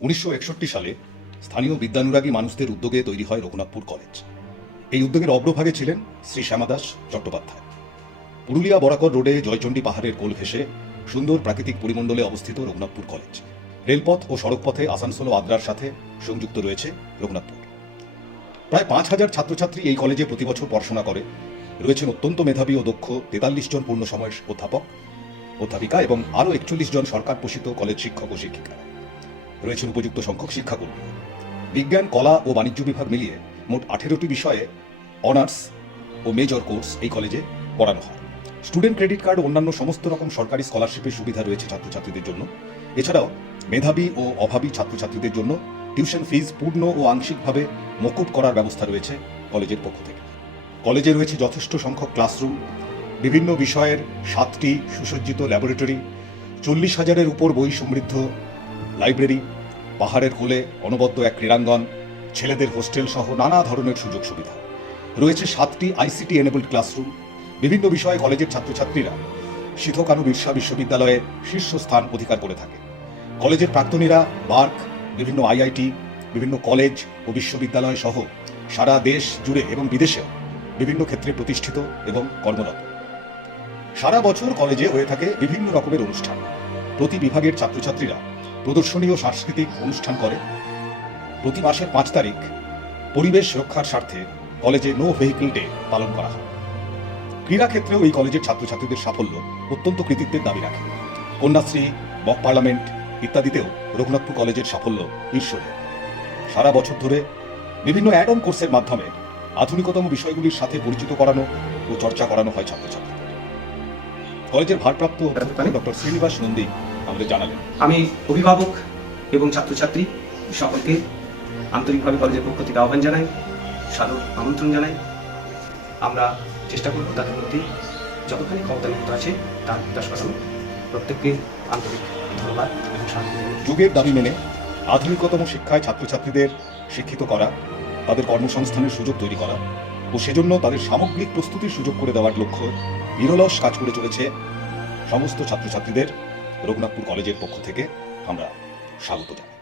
1961 সালে স্থানীয় বিদ্যানুরাগী মানুষদের উদ্যোগে তৈরি হয় রঘুনাথপুর কলেজ। এই উদ্যোগের অগ্রভাগে ছিলেন শ্রী শ্যামাদাস চট্টোপাধ্যায়। পুরুলিয়া বরাকর রোডে জয়চণ্ডী পাহাড়ের কোল ঘেঁষে সুন্দর প্রাকৃতিক পরিমণ্ডলে অবস্থিত রঘুনাথপুর কলেজ। রেলপথ ও সড়কপথে আসানসোল ও আদ্রার সাথে সংযুক্ত রয়েছে রঘুনাথপুর। প্রায় 5,000 ছাত্রছাত্রী এই কলেজে প্রতি বছর পড়াশোনা করে। রয়েছেন অত্যন্ত মেধাবী ও দক্ষ 43 জন পূর্ণ সময়ের অধ্যাপক অধ্যাপিকা এবং আরও 41 জন সরকার পোষিত কলেজ শিক্ষক ও শিক্ষিকা। রয়েছেন উপযুক্ত সংখ্যক শিক্ষাকর্মী। বিজ্ঞান, কলা ও বাণিজ্য বিভাগ মিলিয়ে মোট 18টি বিষয়ে অনার্স ও মেজর কোর্স এই কলেজে পড়ানো হয়। স্টুডেন্ট ক্রেডিট কার্ড ও অন্যান্য সমস্ত রকম সরকারি স্কলারশিপের সুবিধা রয়েছে ছাত্রছাত্রীদের জন্য। এছাড়াও মেধাবী ও অভাবী ছাত্রছাত্রীদের জন্য টিউশন ফিজ পূর্ণ ও আংশিকভাবে মকুব করার ব্যবস্থা রয়েছে কলেজের পক্ষ থেকে। কলেজে রয়েছে যথেষ্ট সংখ্যক ক্লাসরুম, বিভিন্ন বিষয়ের 7টি সুসজ্জিত ল্যাবরেটরি, 40,000-এর উপর বই সমৃদ্ধ লাইব্রেরি, পাহাড়ের কোলে অনবদ্য এক ক্রীড়াঙ্গন, ছেলেদের হোস্টেল সহ নানা ধরনের সুযোগ সুবিধা। রয়েছে 7টি আইসিটি এনেবলড ক্লাসরুম। বিভিন্ন বিষয়ে কলেজের ছাত্রছাত্রীরা সিধু কানু বিরসা বিশ্ববিদ্যালয়ে শীর্ষস্থান অধিকার করে থাকে। কলেজের প্রাক্তনীরা বার্ক, বিভিন্ন আইআইটি, বিভিন্ন কলেজ ও বিশ্ববিদ্যালয় সহ সারা দেশ জুড়ে এবং বিদেশে বিভিন্ন ক্ষেত্রে প্রতিষ্ঠিত এবং কর্মরত। সারা বছর কলেজে হয়ে থাকে বিভিন্ন রকমের অনুষ্ঠান। প্রতি বিভাগের ছাত্রছাত্রীরা প্রদর্শনী ও সাংস্কৃতিক অনুষ্ঠান করে। প্রতি মাসের 5 তারিখ পরিবেশ রক্ষার স্বার্থে কলেজে নো ভেহিকল ডে পালন করা হয়। ক্রীড়া ক্ষেত্রেও এই কলেজের ছাত্রছাত্রীদের সাফল্য অত্যন্ত কৃতিত্বের দাবি রাখে। কন্যাশ্রী, মক পার্লামেন্ট ইত্যাদিতেও রঘুনাথপুর কলেজের সাফল্য ঈর্ষণীয়। সারা বছর ধরে বিভিন্ন অ্যাড অন কোর্সের মাধ্যমে আধুনিকতম বিষয়গুলির সাথে পরিচিত করানো ও চর্চা করানো হয় ছাত্রছাত্রীদের। কলেজের ভারপ্রাপ্ত অধ্যাপক ডক্টর শ্রীনিবাস নন্দী আমাদের জানালেন, আমি অভিভাবক এবং ছাত্রছাত্রী সকলকে আন্তরিকভাবে কলেজের পক্ষ থেকে আহ্বান জানাই, সাদর আমন্ত্রণ জানাই। আমরা চেষ্টা করব তাদের মধ্যে যতখানি ক্ষমতা নিহিত আছে তার বিকাশ করানো। প্রত্যেককে আন্তরিক ধন্যবাদ এবং স্বাগত। যুগের দাবি মেনে আধুনিকতম শিক্ষায় ছাত্রছাত্রীদের শিক্ষিত করা, তাদের কর্মসংস্থানের সুযোগ তৈরি করা ও সেজন্য তাদের সামগ্রিক প্রস্তুতির সুযোগ করে দেওয়ার লক্ষ্য নিরলস কাজ করে চলেছে সমস্ত ছাত্রছাত্রীদের রঘুনাথপুর কলেজের পক্ষ থেকে আমরা স্বাগত জানাই।